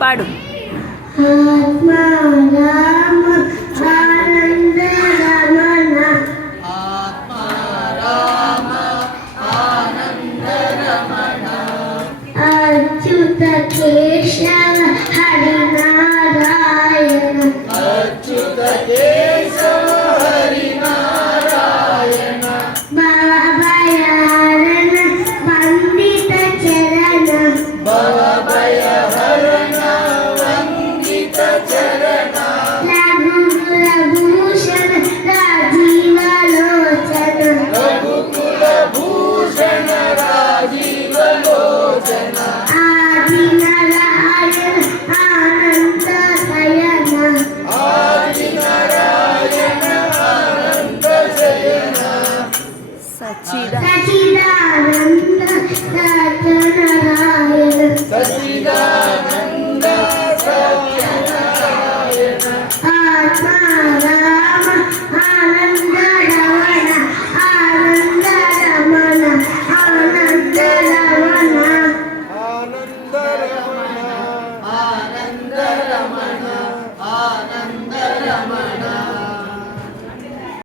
పాడు. ఆత్మా రామ ఆనంద రమణ, ఆత్మా రామ ఆనంద రమణ, అచ్యుత కేశవ హరి నారాయణ, అచ్యుత కేశవ హరి నారాయణ, భవభయహరణ వందిత చరణ, భవభయహరణ వందిత చరణ, రఘుకులభూషణ రాజీవలోచన, రఘుకులభూషణ రాజీవలోచన, ఆదినారాయణ ఆనంద శయన, ఆదినారాయణ అనంత శయన, సచ్చిద సచిదానంద సకల